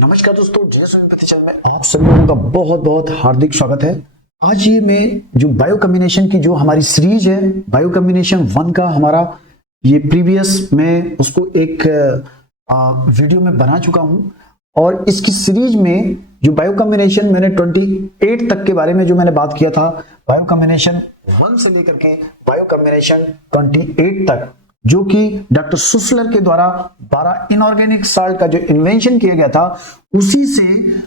नमस्कार दोस्तों, चैनल में आप सभी लोगों का बहुत बहुत हार्दिक स्वागत है। आज ये मैं जो बायो कम्बिनेशन की जो हमारी सीरीज है, बायो कम्बिनेशन 1 का हमारा ये प्रीवियस मैं उसको एक वीडियो में बना चुका हूं और इसकी सीरीज में जो बायो कम्बिनेशन मैंने 28 तक के बारे में जो मैंने बात किया था, बायो कम्बिनेशन 1 से लेकर के बायो कम्बिनेशन 28 तक, जो कि डॉक्टर सुसलर के द्वारा 12 इनऑर्गेनिक साल्ट का जो इन्वेंशन किया गया था, उसी से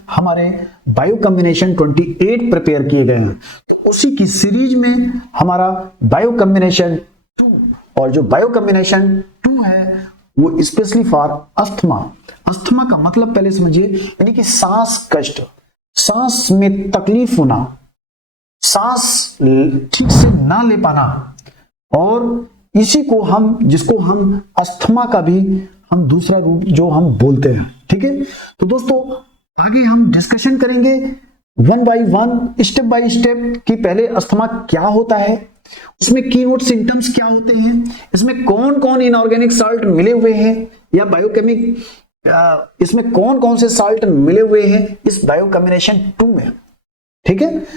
हमारे बायो कम्बिनेशन 28 प्रिपेयर किए गए हैं। तो उसी की सीरीज में हमारा बायो कम्बिनेशन 2, और जो बायो कम्बिनेशन 2 है वो स्पेशली फॉर अस्थमा। अस्थमा का मतलब पहले समझिए, यानी कि सांस कष्ट, सांस में तकलीफ होना, सांस ठीक से ना ले पाना, और इसी को हम, जिसको हम अस्थमा का भी हम दूसरा रूप जो हम बोलते हैं। ठीक है, तो दोस्तों आगे हम डिस्कशन करेंगे 1 बाय 1, स्टेप बाय स्टेप कि पहले अस्थमा क्या होता है, उसमें कीनोट सिम्टम्स क्या होते हैं, इसमें कौन कौन इनऑर्गेनिक साल्ट मिले हुए हैं या बायोकेमिक, इसमें कौन कौन से साल्ट मिले हुए हैं इस बायो कम्बिनेशन 2 में। ठीक है,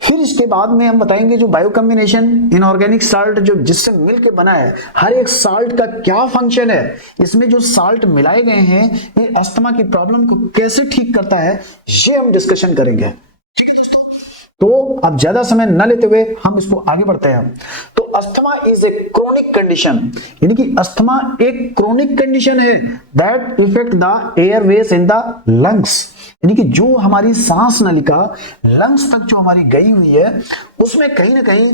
फिर इसके बाद में हम बताएंगे जो बायो कम्बिनेशन इनऑर्गेनिक साल्ट जो जिससे मिलके बना है, हर एक साल्ट का क्या फंक्शन है, इसमें जो साल्ट मिलाए गए हैं ये अस्थमा की प्रॉब्लम को कैसे ठीक करता है, ये हम डिस्कशन करेंगे। तो अब ज्यादा समय न लेते हुए हम इसको आगे बढ़ते हैं। तो asthma is a chronic condition, यानी कि अस्थमा एक क्रोनिक कंडीशन है that effect the Airways in the lungs, यानी कि जो हमारी सांस नलिका लंग्स तक जो हमारी गई हुई है, उसमें कहीं ना कहीं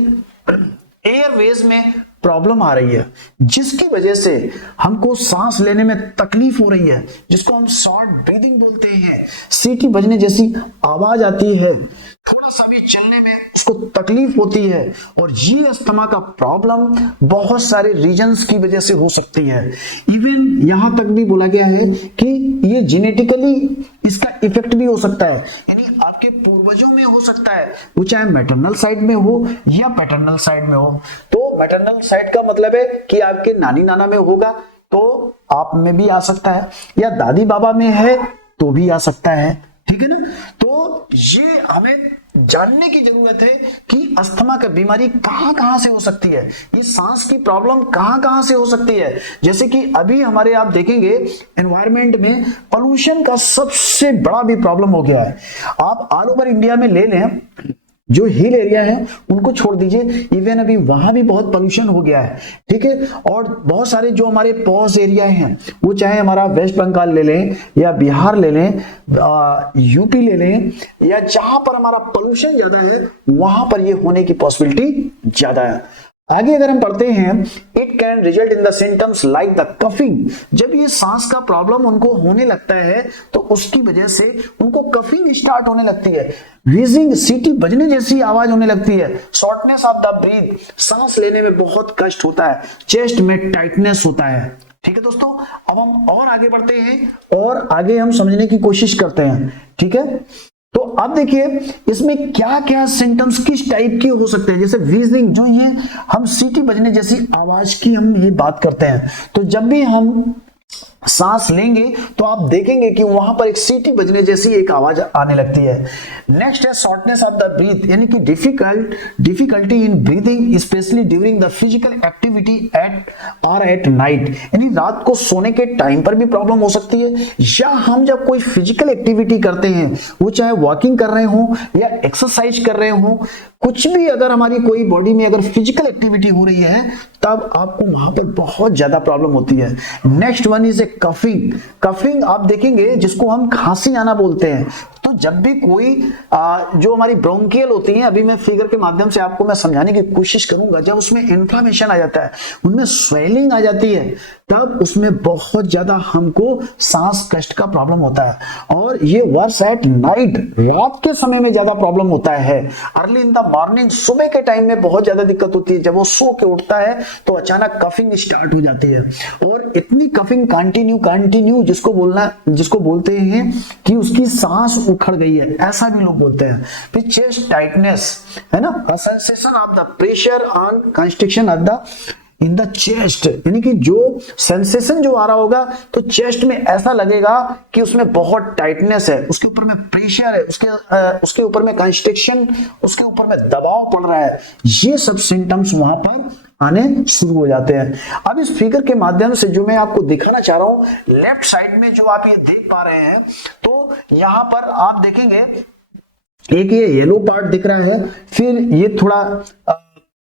एयरवेज में प्रॉब्लम आ रही है, जिसकी वजह से हमको सांस लेने में तकलीफ हो रही है, जिसको हम शॉर्ट ब्रीदिंग बोलते हैं, सीटी बजने जैसी आवाज आती है, थोड़ा सा भी चलने में उसको तकलीफ होती है। और ये अस्थमा का प्रॉब्लम बहुत सारे रीजंस की वजह से हो सकती है। इवन यहां तक भी बोला गया है कि ये जेनेटिकली इसका इफेक्ट भी हो सकता है, यानी आपके पूर्वजों में हो सकता है, वो चाहे मैटरनल साइड में हो या पैटर्नल साइड में हो। तो मैटरनल साइड का मतलब है कि आपके नानी नाना में होगा तो आप में भी आ सकता है, या दादी बाबा में है तो भी आ सकता है। ठीक है ना, तो ये हमें जानने की जरूरत है कि अस्थमा का बीमारी कहां कहां से हो सकती है, ये सांस की प्रॉब्लम कहां कहां से हो सकती है। जैसे कि अभी हमारे आप देखेंगे एनवायरनमेंट में पोल्यूशन का सबसे बड़ा भी प्रॉब्लम हो गया है। आप ऑल ओवर इंडिया में ले लें, जो हिल एरिया है उनको छोड़ दीजिए, इवन अभी वहां भी बहुत पोल्यूशन हो गया है। ठीक है, और बहुत सारे जो हमारे पॉज एरिया हैं, वो चाहे हमारा वेस्ट बंगाल ले लें या बिहार ले लें, यूपी ले लें, या जहां पर हमारा पोल्यूशन ज्यादा है वहां पर ये होने की पॉसिबिलिटी ज्यादा है। आगे अगर हम पढ़ते हैं, it can result in the symptoms like the coughing. जब ये सांस का प्रॉब्लम उनको होने लगता है तो उसकी वजह से उनको कफिंग स्टार्ट होने लगती है, व्हीजिंग, सीटी बजने जैसी आवाज होने लगती है, शॉर्टनेस ऑफ द ब्रीथ, सांस लेने में बहुत कष्ट होता है, चेस्ट में टाइटनेस होता है। ठीक है दोस्तों, अब हम और आगे बढ़ते हैं और आगे हम समझने की कोशिश करते हैं। ठीक है, तो अब देखिए इसमें क्या क्या सिम्टम्स किस टाइप के हो सकते हैं। जैसे व्हीजिंग, जो ये हम सीटी बजने जैसी आवाज की हम ये बात करते हैं, तो जब भी हम सांस लेंगे तो आप देखेंगे कि वहां पर एक सीटी बजने जैसी एक आवाज आने लगती है। नेक्स्ट है शॉर्टनेस ऑफ द ब्रीथ, यानी कि difficulty in breathing specially during the physical activity at night, यानी रात को सोने के टाइम पर भी प्रॉब्लम हो सकती है, या हम जब कोई फिजिकल एक्टिविटी करते हैं, वो चाहे वॉकिंग कर रहे हो या एक्सरसाइज कर रहे हो, कुछ भी अगर हमारी कोई बॉडी में अगर फिजिकल एक्टिविटी हो रही है तब आपको वहां पर बहुत ज्यादा प्रॉब्लम होती है। Next one is A coughing. Coughing आप देखेंगे जिसको हम खांसी आना बोलते हैं। तो जब भी कोई जो हमारी ब्रोंकियल होती है, अभी मैं फिगर के माध्यम से आपको मैं समझाने की कोशिश करूंगा, जब उसमें इन्फ्लेमेशन आ जाता है, उनमें स्वेलिंग आ जाती है, तब उसमें बहुत ज्यादा हमको सांस कष्ट का प्रॉब्लम होता है। और ये वर्स एट नाइट, रात के समय में ज्यादा प्रॉब्लम होता है। अर्ली इन द मॉर्निंग, सुबह के टाइम में बहुत ज्यादा दिक्कत होती है, जब वो सो के उठता है तो अचानक कफिंग स्टार्ट हो जाती है, और इतनी कफिंग कंटिन्यू जिसको बोलते हैं कि उसकी सांस उखड़ गई है, ऐसा भी लोग बोलते हैं। फिर चेस्ट टाइटनेस है ना, sensation of the pressure on constriction of the in the chest, यानी कि जो सेंसेशन जो आ रहा होगा तो चेस्ट में ऐसा लगेगा कि उसमें बहुत टाइटनेस है, उसके ऊपर में प्रेशर है, उसके ऊपर में कंस्ट्रिक्शन, उसके ऊपर में दबाव पड़ रहा है, ये सब सिम्टम्स वहां पर आने शुरू हो जाते हैं। अब इस फिगर के माध्यम से जो मैं आपको दिखाना चाह रहा हूं, लेफ्ट साइड में जो आप ये देख पा रहे हैं, तो यहां पर आप देखेंगे एक ये येलो पार्ट दिख रहा है, फिर ये थोड़ा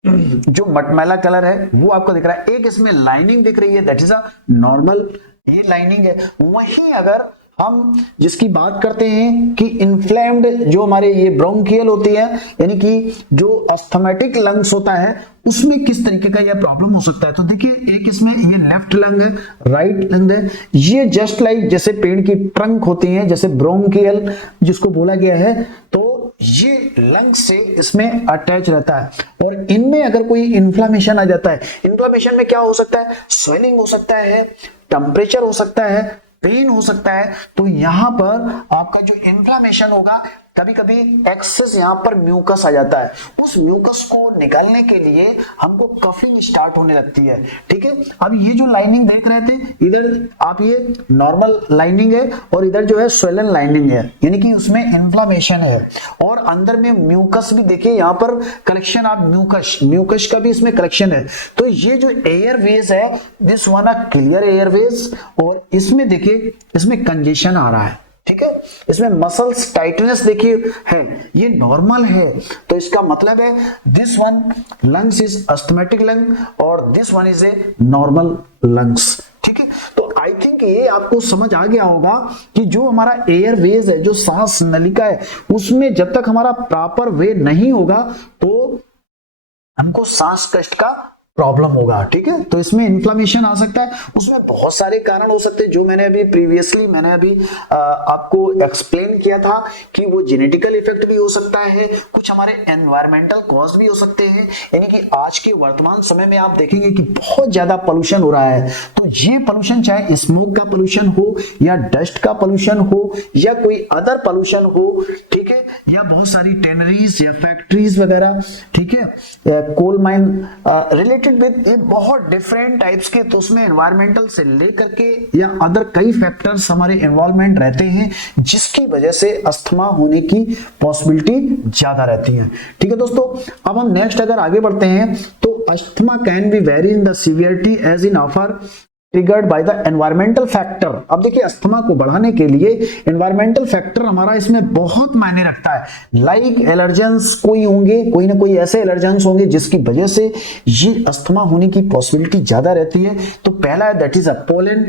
जो मटमैला कलर है वो आपको दिख रहा है, एक इसमें लाइनिंग दिख रही है, दैट इज अ नॉर्मल ये लाइनिंग है। वहीं अगर हम जिसकी बात करते हैं कि इन्फ्लेम्ड जो हमारे ये ब्रोंकियल होती है, यानी कि जो अस्थमेटिक लंग्स होता है, उसमें किस तरीके का यह प्रॉब्लम हो सकता है। तो देखिए, एक इसमें ये लेफ्ट लंग है, राइट लंग है, ये जस्ट लाइक जैसे पेड़ की ट्रंक होती है, जैसे ब्रोंकियल जिसको बोला गया है, तो ये लंग से इसमें अटैच रहता है। और इनमें अगर कोई इन्फ्लामेशन आ जाता है, इन्फ्लामेशन में क्या हो सकता है, स्वेलिंग हो सकता है, टेम्परेचर हो सकता है, पेन हो सकता है। तो यहां पर आपका जो इन्फ्लामेशन होगा, कभी कभी एक्सेस यहां पर म्यूकस आ जाता है, उस म्यूकस को निकालने के लिए हमको कफिंग स्टार्ट होने लगती है। ठीक है, अब ये जो लाइनिंग देख रहे थे, इधर आप ये नॉर्मल लाइनिंग है और इधर जो है स्वेलन लाइनिंग है, यानी कि उसमें इन्फ्लामेशन है और अंदर में म्यूकस भी देखिए, यहां पर कलेक्शन ऑफ म्यूकस का भी इसमें कलेक्शन है। तो ये जो एयरवेज है, this one a clear Airways, और इसमें देखिए इसमें कंजेशन आ रहा है। ठीक है, इसमें मसल्स टाइटनेस देखिए है, ये नॉर्मल है। तो इसका मतलब है this one lungs is asthmatic lung और this one is a normal lungs. ठीक है, तो आई थिंक ये आपको समझ आ गया होगा कि जो हमारा एयरवेज है, जो सांस नलिका है, उसमें जब तक हमारा प्रॉपर वे नहीं होगा तो हमको सांस कष्ट का प्रॉब्लम होगा। ठीक है, तो इसमें इन्फ्लेमेशन आ सकता है, उसमें बहुत सारे कारण हो सकते हैं, जो मैंने अभी आपको एक्सप्लेन किया था कि वो जेनेटिकल इफेक्ट भी हो सकता है, कुछ हमारे एनवायरमेंटल कॉज भी हो सकते हैं। यानी कि आज के वर्तमान समय में आप देखेंगे कि बहुत ज्यादा पोल्यूशन हो रहा है, तो ये पोल्यूशन चाहे स्मोक का पोल्यूशन हो या डस्ट का पोल्यूशन हो या कोई अदर पोल्यूशन हो, ठीक है, या बहुत सारी टेनरीज या फैक्ट्रीज वगैरह, ठीक है, कोल माइन रिलेटेड विद ये बहुत डिफरेंट टाइप्स के, तो उसमें एनवायरमेंटल से लेकर के या अदर कई फैक्टर्स हमारे इन्वॉल्वमेंट रहते हैं, जिसकी वजह से अस्थमा होने की पॉसिबिलिटी ज्यादा रहती है। ठीक है दोस्तों, अब हम नेक्स्ट अगर आगे बढ़ते हैं, तो asthma can be very in the severity as in ऑफर triggered by the environmental factor. अब देखिए, अस्थमा को बढ़ाने के लिए एनवायरमेंटल फैक्टर हमारा इसमें बहुत मायने रखता है। लाइक एलर्जेंस कोई होंगे, कोई ना कोई ऐसे एलर्जेंस होंगे जिसकी वजह से ये अस्थमा होने की पॉसिबिलिटी ज्यादा रहती है। तो पहला है that is a pollen,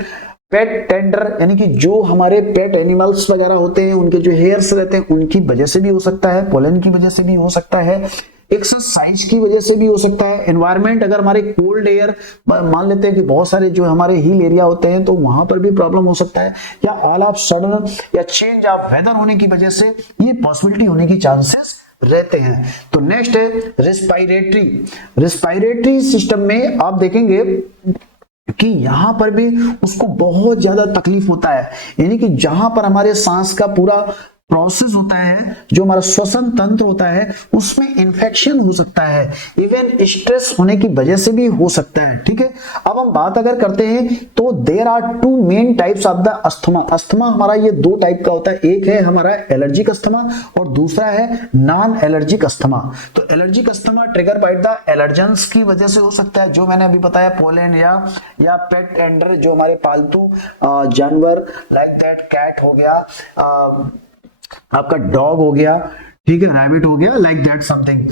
pet tender, यानी कि जो हमारे पेट एनिमल्स वगैरह होते हैं, उनके जो हेयर्स रहते हैं, उनकी वजह से भी हो सकता है, पोलन की वजह से भी हो सकता है, एक्सरसाइज की वजह से भी हो सकता है, एनवायरनमेंट अगर हमारे कोल्ड एयर, मान लेते हैं कि बहुत सारे जो हमारे हिल एरिया होते हैं तो वहां पर भी प्रॉब्लम हो सकता है, या ऑल ऑफ सडन या चेंज ऑफ वेदर होने की वजह से ये पॉसिबिलिटी होने की चांसेस रहते हैं। तो नेक्स्ट है रिस्पायरेटरी सिस्टम में आप देखेंगे कि यहां पर भी उसको बहुत ज्यादा तकलीफ होता है, यानी कि जहां पर हमारे सांस का पूरा प्रोसेस होता है, जो हमारा श्वसन तंत्र होता है, उसमें इंफेक्शन हो सकता है, इवन स्ट्रेस होने की वजह से भी हो सकता है। ठीक है, अब हम बात अगर करते हैं तो there are two main types of the asthma. Asthma हमारा ये दो टाइप का होता है, एक है हमारा एलर्जिक अस्थमा और दूसरा है नॉन एलर्जिक अस्थमा। तो allergic asthma trigger by the allergens की वजह से हो सकता है, जो मैंने अभी बताया, पोलन या पेट टेंडर, जो हमारे पालतू जानवर लाइक दैट कैट हो गया, आपका डॉग हो गया, ठीक है, रैबिट हो गया, लाइक दैट समथिंग,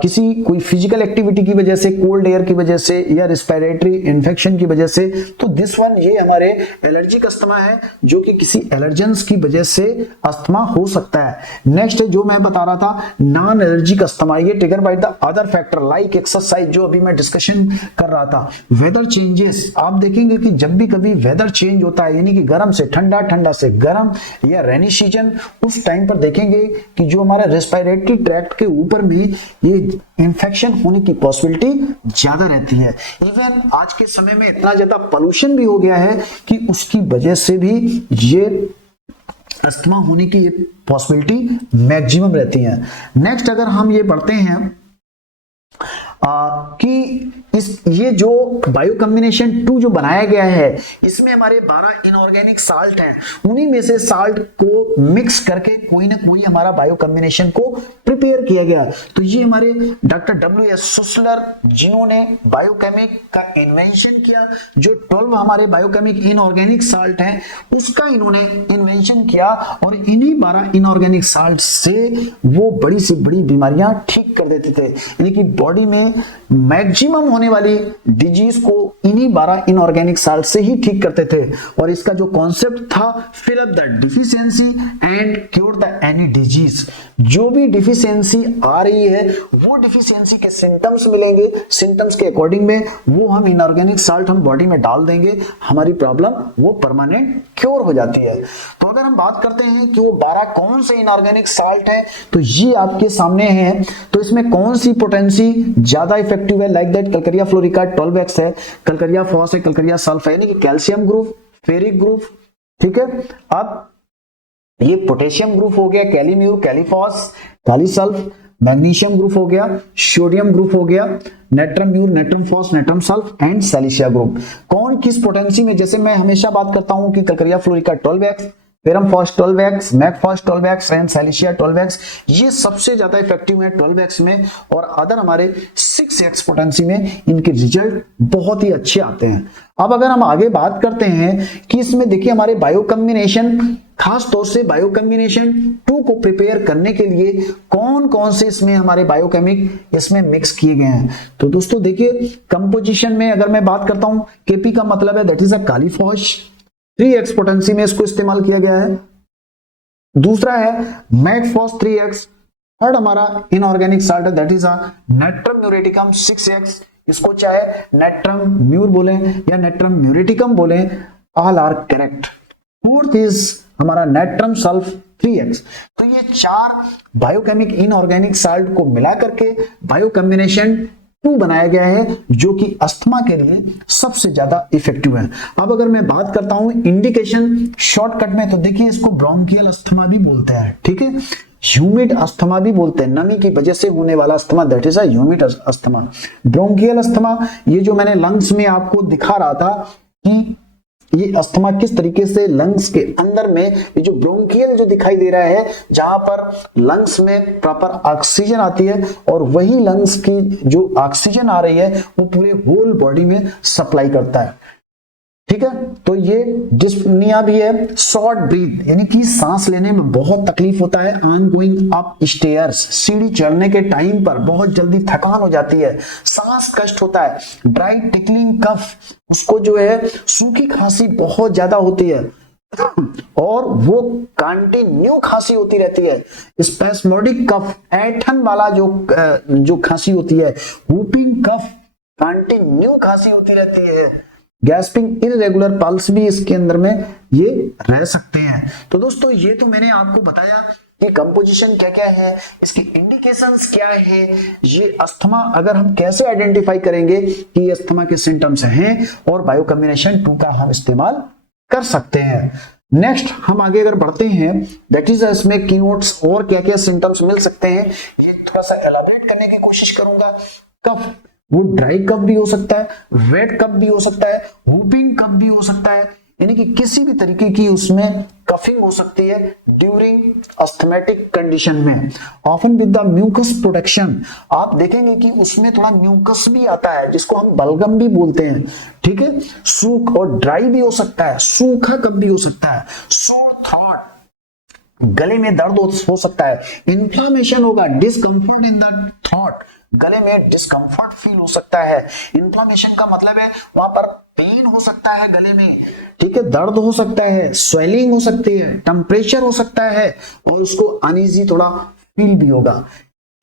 किसी कोई फिजिकल एक्टिविटी की वजह से, कोल्ड एयर की वजह से या रिस्पिरेटरी इन्फेक्शन की वजह से। तो दिस वन ये हमारे एलर्जिक अस्थमा है, जो कि किसी एलर्जेंस की वजह से अस्थमा हो सकता है। नेक्स्ट जो मैं बता रहा था, नॉन एलर्जिक अस्थमा, ये trigger by the other factor like exercise, जो अभी मैं डिस्कशन कर रहा था। वेदर चेंजेस, आप देखेंगे कि जब भी कभी वेदर चेंज होता है, यानी कि गर्म से ठंडा, ठंडा से गर्म, या रेनी सीजन, उस टाइम पर देखेंगे कि जो हमारा रेस्पिरेटरी ट्रैक्ट के ऊपर में ये इंफेक्शन होने की पॉसिबिलिटी ज्यादा रहती है। इवन आज के समय में इतना ज्यादा पोल्यूशन भी हो गया है कि उसकी वजह से भी ये अस्थमा होने की ये पॉसिबिलिटी मैक्सिमम रहती है। नेक्स्ट अगर हम ये पढ़ते हैं कि ये जो बायो कॉम्बिनेशन 2 जो बनाया गया है, इसमें हमारे 12 इनऑर्गेनिक साल्ट हैं, उन्हीं में से साल्ट को मिक्स करके कोई ना कोई हमारा बायो कॉम्बिनेशन को प्रिपेयर किया गया। तो ये हमारे डॉक्टर डब्ल्यू.एस. सुसलर, जिन्होंने बायोकेमिक का इन्वेंशन किया, जो 12 हमारे बायोकेमिक इनऑर्गेनिक साल्ट हैं उसका इन्होंने इन्वेंशन किया, और इन्हीं 12 इनऑर्गेनिक साल्ट से वो बड़ी से बड़ी बीमारियां ठीक कर देते थे। यानी कि बॉडी में मैक्सिमम होने वाली डिजीज को इन्हीं 12 इनऑर्गेनिक साल्ट से ही ठीक करते थे। और इसका जो कॉन्सेप्ट था, fill up the deficiency and cure the any disease. जो भी डिफिशियंसी आ रही है वो डिफिशियंसी के सिम्टम्स मिलेंगे, सिम्टम्स के अकॉर्डिंग में वो हम इनऑर्गेनिक साल्ट हम बॉडी में डाल देंगे, हमारी प्रॉब्लम वो परमानेंट क्योर हो जाती है। तो अगर हम बात करते हैं कि वो 12 कौन से इनऑर्गेनिक साल्ट है, तो ये आपके सामने है। तो इसमें कौन सी पोटेंसी ज्यादा इफेक्टिव है, लाइक दैट कलकरिया फ्लोरिका 12x है, कलकरिया फॉस है, कलकरिया सल्फ है, यानी कि कैल्शियम ग्रुप, फेरिक ग्रुप, ठीक है। अब ये पोटेशियम ग्रुप हो गया, कैलीम्यूर, कैलीफॉस, कैलीसल्फ, मैग्नीशियम ग्रुप हो गया, सोडियम ग्रुप हो गया, natrum mur, natrum phos, natrum sulph and silicea group. कौन किस पोटेंसी में, जैसे मैं हमेशा बात करता हूं कि calcarea fluorica 12x, ferrum phos 12x, mag phos 12x and silicea 12x, ये सबसे ज्यादा इफेक्टिव है 12x में, और अदर हमारे 6x पोटेंसी में इनके रिजल्ट बहुत ही अच्छे आते हैं। अब अगर हम आगे बात करते हैं कि इसमें देखिए हमारे बायो कॉम्बिनेशन, खास तौर से बायो कॉम्बिनेशन 2 को प्रिपेयर करने के लिए कौन कौन से इसमें हमारे बायोकेमिक इसमें मिक्स किए गए हैं। तो दोस्तों देखिए कंपोजिशन में अगर मैं बात करता हूं, केपी का मतलब है that is a kali phos, 3x potency में इसको इस्तेमाल किया गया है। दूसरा है मैगफॉस 3x, थर्ड हमारा इनऑर्गेनिक साल्ट है that is a natrum muriaticum 6x, इसको चाहे नेट्रम म्यूर बोले या नेट्रम म्यूरेटिकम बोले, all are correct. Fourth is हमारा नेट्रम सल्फ 3x। तो ये 4 बायोकेमिक इनऑर्गेनिक साल्ट को मिला करके बायो कॉम्बिनेशन 2 बनाया गया है, जो कि अस्थमा के लिए सबसे ज्यादा इफेक्टिव है। अब अगर मैं बात करता हूं इंडिकेशन शॉर्टकट में, तो देखिए इसको ब्रोंकियल अस्थमा भी बोलते हैं, ठीक है, ह्यूमिड अस्थमा भी बोलते हैं, नमी की वजह से होने वाला asthma that is a humid asthma. Bronchial asthma, ये जो मैंने लंग्स में आपको दिखा रहा था कि ये अस्थमा किस तरीके से लंग्स के अंदर में, ये जो ब्रोंकियल जो दिखाई दे रहा है, जहां पर लंग्स में प्रॉपर ऑक्सीजन आती है और वही लंग्स की जो ऑक्सीजन आ रही है वो पूरे होल बॉडी में सप्लाई करता है, ठीक है। तो ये डिस्पनिया भी है, शॉर्ट ब्रीथ, यानी कि सांस लेने में बहुत तकलीफ होता है, ऑन गोइंग अप स्टेयर्स, सीढ़ी चढ़ने के टाइम पर बहुत जल्दी थकान हो जाती है, सांस कष्ट होता है, ड्राई टिकलिंग कफ, उसको जो है सूखी खांसी बहुत ज्यादा होती है, और वो कंटिन्यू खांसी होती रहती है, स्पेस्मोडिक कफ, ऐंठन वाला जो खांसी होती है, वूपिंग कफ, कंटिन्यू खांसी होती रहती है, गैस्पिंग, इररेगुलर पल्स भी इसके अंदर में ये रह सकते हैं। तो दोस्तों ये तो मैंने आपको बताया कि कंपोजिशन क्या क्या है, इसकी इंडिकेशंस क्या है, ये अस्थमा अगर हम कैसे आइडेंटिफाई करेंगे कि ये अस्थमा के सिम्टम्स हैं, और बायो कॉम्बिनेशन 2 का हम इस्तेमाल कर सकते हैं। नेक्स्ट हम आगे अगर बढ़ते हैं, दैट इज इसमें कीनोट्स और क्या क्या सिम्टम्स मिल सकते हैं, ये थोड़ा सा एलाबोरेट करने की कोशिश करूंगा। कफ, वो ड्राई कफ भी हो सकता है, वेट कफ भी हो सकता है, वूपिंग कफ भी हो सकता है, यानी कि किसी भी तरीके की उसमें कफिंग हो सकती है ड्यूरिंग अस्थमेटिक कंडीशन में। Often with the mucus protection, आप देखेंगे कि उसमें थोड़ा म्यूकस भी आता है, जिसको हम बलगम भी बोलते हैं, ठीक है। सूख और ड्राई भी हो सकता है, सूखा कफ भी हो सकता है, सोर थ्रोट, गले में दर्द हो सकता है, इन्फ्लामेशन होगा, डिस्कंफर्ट इन द थ्रोट, गले में डिस्कंफर्ट फील हो सकता है। इन्फ्लामेशन का मतलब है वहां पर पेन हो सकता है गले में, ठीक है, दर्द हो सकता है, स्वेलिंग हो सकती है, टेम्परेचर हो सकता है, और उसको अनईजी थोड़ा फील भी होगा।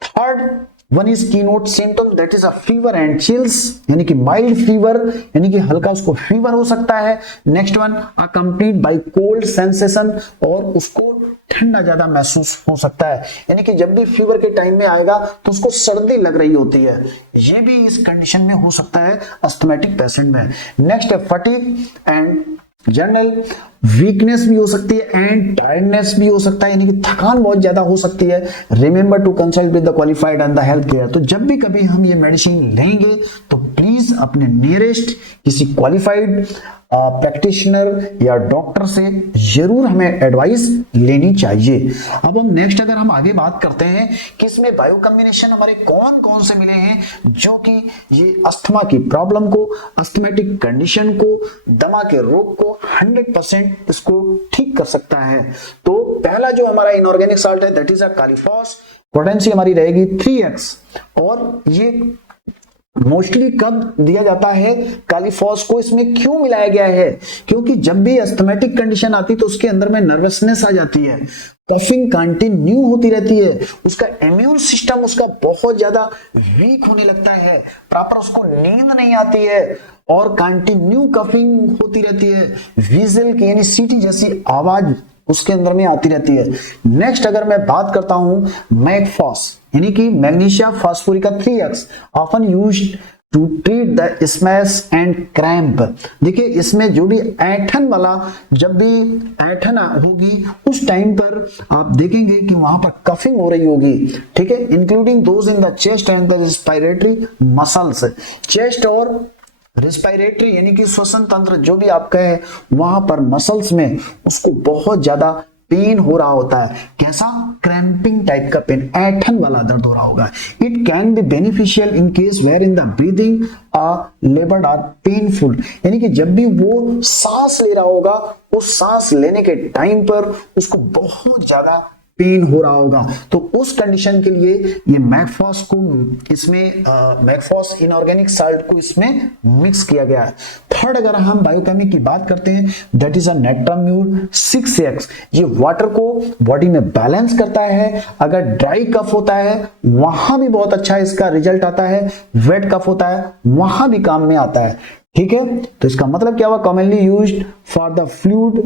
Third one is keynote symptom that is a fever and chills, यानी कि माइल्ड फीवर, यानी कि हल्का उसको फीवर हो सकता है। Next one accompanied by cold sensation, और उसको ठंडा ज्यादा महसूस हो सकता है, यानी कि जब भी फीवर के टाइम में आएगा तो उसको सर्दी लग रही होती है, ये भी इस कंडीशन में हो सकता है अस्थमेटिक पेशेंट में। नेक्स्ट है फटीग एंड जनरल वीकनेस भी हो सकती है एंड टायर्डनेस भी हो सकता है, यानी कि थकान बहुत ज्यादा हो सकती है। Remember to consult with the qualified and the health care. तो जब भी कभी हम ये मेडिसिन लेंगे तो प्लीज अपने नियरेस्ट किसी क्वालिफाइड प्रैक्टिशनर या डॉक्टर से जरूर हमें एडवाइस लेनी चाहिए। अब हम नेक्स्ट अगर हम आगे बात करते हैं कि इसमें बायो कॉम्बिनेशन हमारे कौन कौन से मिले हैं जो कि ये अस्थमा की प्रॉब्लम को, अस्थमेटिक कंडीशन को, दमा के रोग को 100% इसको ठीक कर सकता है। तो पहला जो हमारा इनऑर्गेनिक साल्ट है that is a Kali phos, potency हमारी रहेगी 3x, और ये मोस्टली कब दिया जाता है कालीफॉस को, इसमें क्यों मिलाया गया है, क्योंकि जब भी अस्थमेटिक कंडीशन आती तो उसके अंदर में नर्वसनेस आ जाती है, कफिंग कंटिन्यू होती रहती है, उसका इम्यून सिस्टम उसका बहुत ज्यादा वीक होने लगता है, प्रॉपर उसको नींद नहीं आती है और कंटिन्यू कफिंग होती रहती है, विजल की यानी सीटी जैसी आवाज उसके अंदर में आती रहती है। नेक्स्ट अगर मैं बात करता हूं मैगफॉस यानी कि magnesia phosphorica 3x, often used to treat the smash and cramp. देखिए इसमें जो भी ऐंठन वाला, जब भी ऐंठन होगी उस टाइम पर आप देखेंगे कि वहां पर कफिंग हो रही होगी, ठीक है, including those in the chest and the respiratory muscles. Chest और रेस्पिरेटरी यानी कि श्वसन तंत्र जो भी आपका है वहां पर मसल्स में उसको बहुत ज्यादा पेन हो रहा होता है। कैसा? क्रैम्पिंग टाइप का पेन, ऐंठन वाला दर्द हो रहा होगा। It can be beneficial in case where in the breathing laboured are painful, यानी कि जब भी वो सांस ले रहा होगा उस सांस लेने के टाइम पर उसको बहुत ज्यादा पेन हो रहा होगा, तो उस कंडीशन के लिए ये मैगफॉस को इसमें मैगफॉस इनऑर्गेनिक साल्ट को इसमें मिक्स किया गया है। थर्ड अगर हम बायोकेमिक की बात करते हैं दैट इज अ नेट्राम्यूर 6x। ये वाटर को बॉडी में बैलेंस करता है, अगर ड्राई कफ होता है वहां भी बहुत अच्छा इसका रिजल्ट आता है, वेट कफ होता है वहां भी काम में आता है, ठीक है। तो इसका मतलब क्या हुआ? Commonly used for the fluid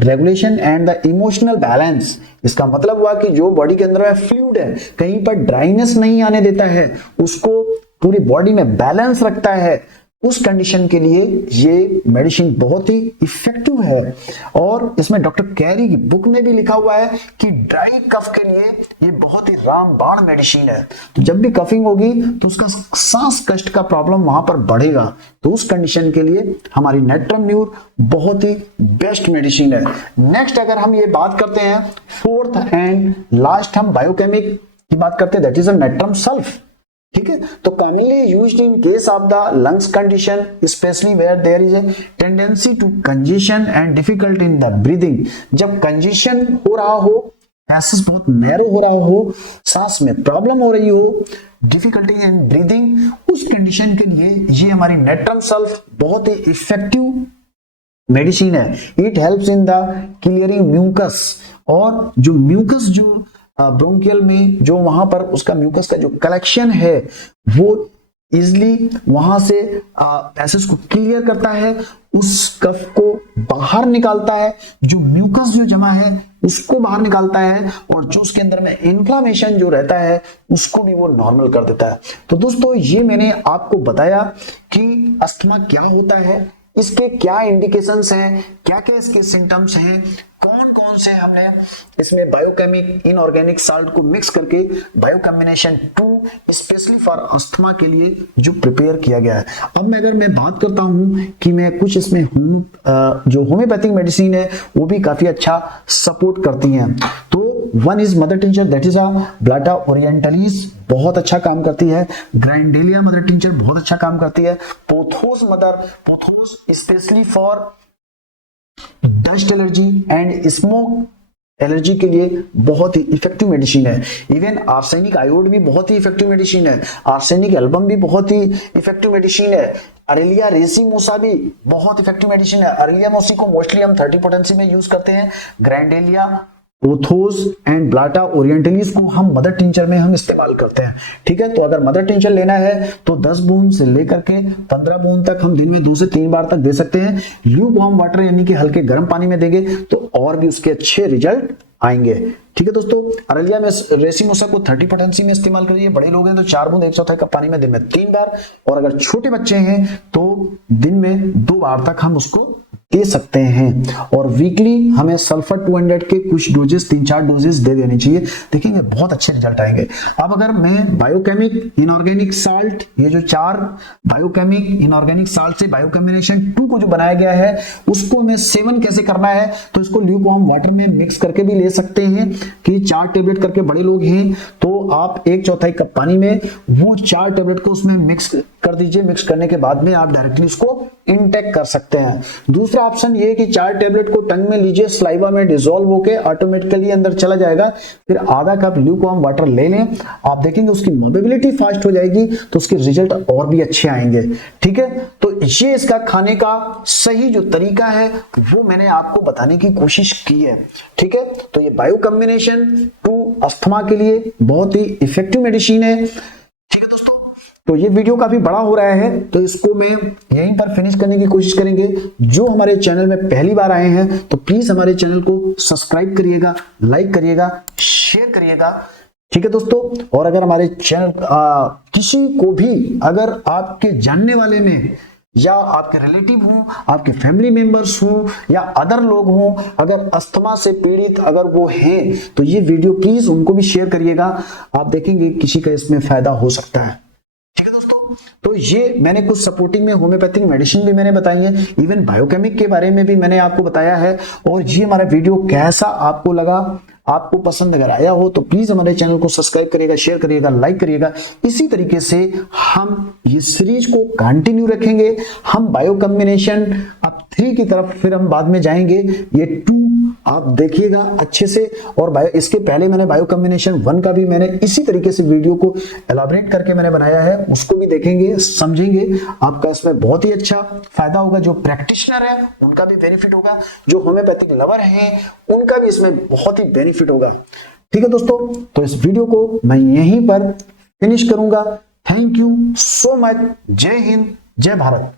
regulation and the emotional balance. इसका मतलब हुआ कि जो बॉडी के अंदर में फ्लूइड है, कहीं पर ड्राइनेस नहीं आने देता है, उसको पूरी बॉडी में बैलेंस रखता है, उस कंडीशन के लिए ये मेडिसिन बहुत ही इफेक्टिव है। और इसमें डॉक्टर कैरी की बुक में भी लिखा हुआ है कि ड्राई कफ के लिए ये बहुत ही रामबाण मेडिसिन है। तो जब भी कफिंग होगी तो उसका सांस कष्ट का प्रॉब्लम वहां पर बढ़ेगा, तो उस कंडीशन के लिए हमारी नेट्राम्यूर बहुत ही बेस्ट मेडिसिन है। नेक्स्ट अगर हम ये बात करते हैं फोर्थ एंड लास्ट हम बायोकेमिक की बात करते हैं that is a natrum sulph, ठीक है। तो commonly used in case of the lungs condition specially where there is a tendency to congestion and difficult in the breathing. जब कंजेशन हो रहा हो, पैसेज बहुत नैरो हो रहा हो, सांस में प्रॉब्लम हो रही हो, डिफिकल्टी इन ब्रीदिंग, उस कंडीशन के लिए ये हमारी नेट्रम सल्फ बहुत ही इफेक्टिव मेडिसिन है। It helps in the clearing mucus, और जो म्यूकस जो ब्रोंकियल में जो वहां पर उसका म्यूकस का जो कलेक्शन है वो इजिली वहां से पैसेज को क्लियर करता है, उस कफ को बाहर निकालता है, जो म्यूकस जो जमा है उसको बाहर निकालता है, और जो उसके अंदर में इन्फ्लामेशन जो रहता है उसको भी वो नॉर्मल कर देता है। तो दोस्तों ये मैंने आपको बताया कि अस्थमा क्या होता है, इसके क्या इंडिकेशंस हैं, क्या क्या इसके सिम्टम्स हैं, कौन कौन से हमने इसमें बायोकेमिक इनऑर्गेनिक साल्ट को मिक्स करके bio combination 2 specially for asthma के लिए जो प्रिपेयर किया गया है। अब मैं अगर मैं बात करता हूं कि मैं कुछ इसमें जो होम्योपैथिक मेडिसिन है वो भी काफी अच्छा सपोर्ट करती हैं। तो one is mother tincture that is a Blatta Orientalis, बहुत अच्छा काम करती है। ग्राइंडेलिया मदर टिंचर बहुत अच्छा काम करती है। Pothos specially for dust allergy and smoke allergy के लिए बहुत ही इफेक्टिव मेडिसिन है। इवन आर्सेनिक आयोड भी बहुत ही इफेक्टिव मेडिसिन है। आर्सेनिक एल्बम भी बहुत ही इफेक्टिव मेडिसिन है। अरेलिया रेसिमोसा भी बहुत इफेक्टिव मेडिसिन है। अरेलिया मोसी को मोस्टली हम 30 पोटेंसी में यूज करते हैं। ग्राइंडेलिया, पोथोस एंड ब्लाटा ओरिएंटलिस को हम मदर टिंचर में हम इस्तेमाल करते हैं, ठीक है। तो अगर मदर टिंचर लेना है तो 10 बूंद से लेकर के 15 बूंद तक हम दिन में 2 से 3 बार तक दे सकते हैं। ल्यूक वार्म वाटर यानी कि हल्के गर्म पानी में देंगे तो और भी उसके अच्छे रिजल्ट आएंगे, ठीक है दोस्तों। अरेलिया में रेसिमोसा को 30 पोटेंसी में इस्तेमाल करिए। बड़े लोग हैं तो 4 बूंद 1/4 कप पानी में दिन में 3 बार, और अगर छोटे बच्चे हैं तो दिन में 2 बार तक हम उसको दे सकते हैं। और वीकली हमें सल्फर 200 के कुछ डोजेस, 3-4 डोजेस दे देने चाहिए, देखेंगे बहुत अच्छे रिजल्ट आएंगे। अब अगर मैं बायोकेमिक इनऑर्गेनिक साल्ट, ये जो 4 बायोकेमिक इनऑर्गेनिक साल्ट से बायोकॉम्बिनेशन 2 को जो बनाया गया है उसको मैं सेवन कैसे करना है, तो इसको ल्यूकवार्म वाटर में मिक्स करके भी ले सकते हैं कि 4 टेबलेट करके, बड़े लोग हैं तो आप 1/4 कप पानी में वो 4 टेबलेट को उसमें मिक्स कर दीजिए। मिक्स करने के बाद में आप डायरेक्टली इसको इनटेक कर सकते हैं। दूसरा ऑप्शन ये है कि 4 टेबलेट को टंग में लीजिए, सलाइवा में डिसॉल्व होके ऑटोमेटिकली अंदर चला जाएगा, फिर आधा कप ल्यूकवार्म वाटर ले लें, आप देखेंगे उसकी मोबिलिटी फास्ट हो जाएगी तो उसके रिजल्ट और भी अच्छे आएंगे। ठीक है, तो ये इसका खाने का सही जो तरीका है वो मैंने आपको बताने की कोशिश की है। ठीक है, तो ये बायो कॉम्बिनेशन 2 अस्थमा के लिए बहुत ही इफेक्टिव मेडिसिन है। ठीक है दोस्तों, तो ये वीडियो काफी बड़ा हो रहा है तो इसको मैं यहीं पर फिनिश करने की कोशिश करेंगे। जो हमारे चैनल में पहली बार आए हैं तो प्लीज हमारे चैनल को सब्सक्राइब करिएगा, लाइक करिएगा, शेयर करिएगा। ठीक है दोस्तों, और अगर हमारे चैनल किसी को भी, अगर आपके जानने वाले में या आपके रिलेटिव हो, आपके फैमिली मेंबर्स हो या अदर लोग हो, अगर अस्थमा से पीड़ित अगर वो हैं तो ये वीडियो प्लीज उनको भी शेयर करिएगा। आप देखेंगे किसी का इसमें फायदा हो सकता है। ठीक है दोस्तों, तो ये मैंने कुछ सपोर्टिंग में होम्योपैथिक मेडिसिन भी मैंने बताई है, इवन बायोकेमिक के बारे में भी मैंने आपको बताया है। और ये हमारा वीडियो कैसा आपको लगा, आपको पसंद अगर आया हो तो प्लीज हमारे चैनल को सब्सक्राइब करिएगा, शेयर करिएगा, लाइक करिएगा। इसी तरीके से हम ये सीरीज को कंटिन्यू रखेंगे। हम बायो कॉम्बिनेशन अब 3 की तरफ फिर हम बाद में जाएंगे, ये 2 आप देखिएगा अच्छे से। और इसके पहले मैंने बायो कॉम्बिनेशन 1 का भी मैंने इसी तरीके से वीडियो को एलाबरेट करके मैंने बनाया है, उसको भी देखेंगे, समझेंगे, आपका इसमें बहुत ही अच्छा फायदा होगा। जो प्रैक्टिशनर है उनका भी बेनिफिट होगा, जो होम्योपैथिक लवर हैं उनका भी इसमें बहुत ही बेनिफिट होगा। ठीक है दोस्तों, तो इस वीडियो को मैं यहीं पर फिनिश करूंगा। Thank you so much. जय हिंद, जय भारत।